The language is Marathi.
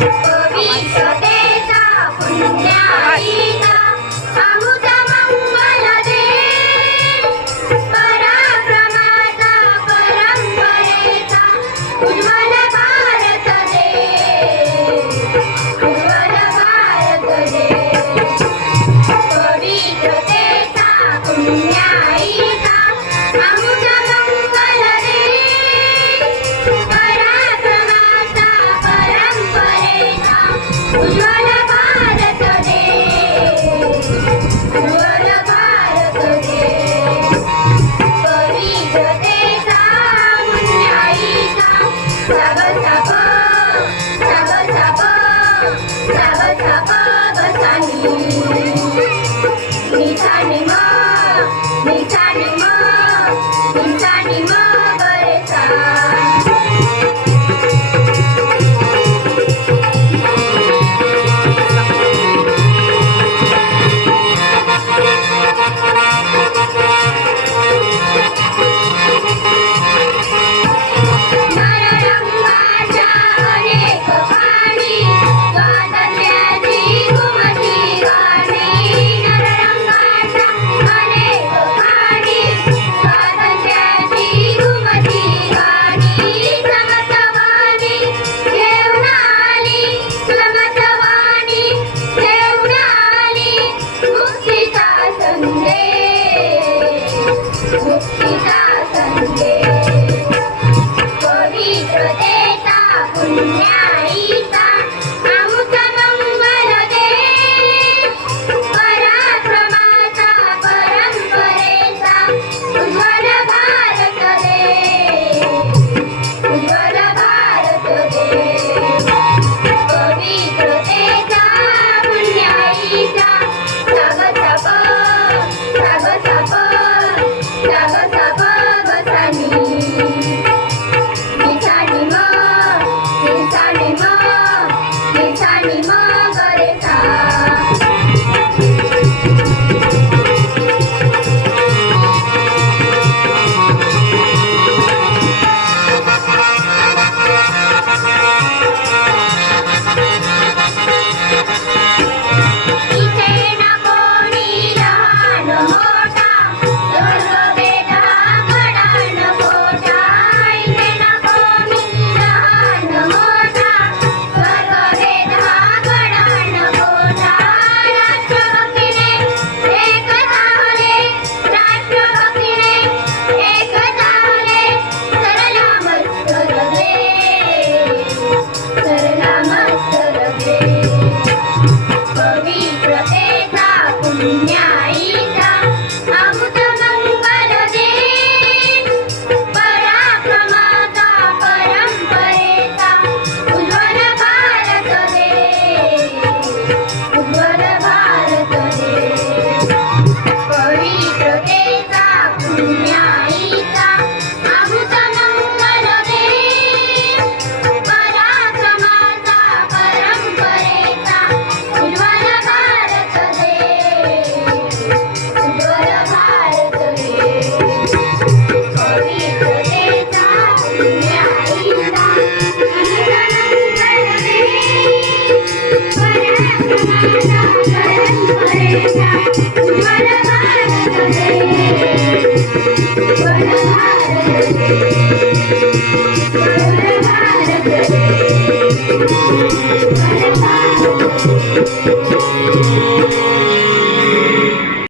पवित्रतेचा पुण्याईचा अमृत मंगल दे पराक्रमाचा परंपरेचा उज्ज्वल भारत दे उज्ज्वल भारत दे पवित्रतेचा पुण्याईचा अमृत मंगल दे पराक्रमाचा परंपरेचा उज्ज्वल भारत दे उज्ज्वल भारत दे पवित्रतेचा पुण्याईचा साब साब साब साब साब साब बसानी निशाणी म निशाणी म निशाणी म बरेसा नररंगाच्या अनेक पाणी स्वातंत्र्याची घुमती गाणी नररंगाच्या अनेक पाणी स्वातंत्र्याची घुमती गाणी समतवाणी घेऊन आली समतवाणी घेऊन आली मुक्तीचा संदेश मुक्तीचा संदेश पवित्रतेचा पुण्याईचा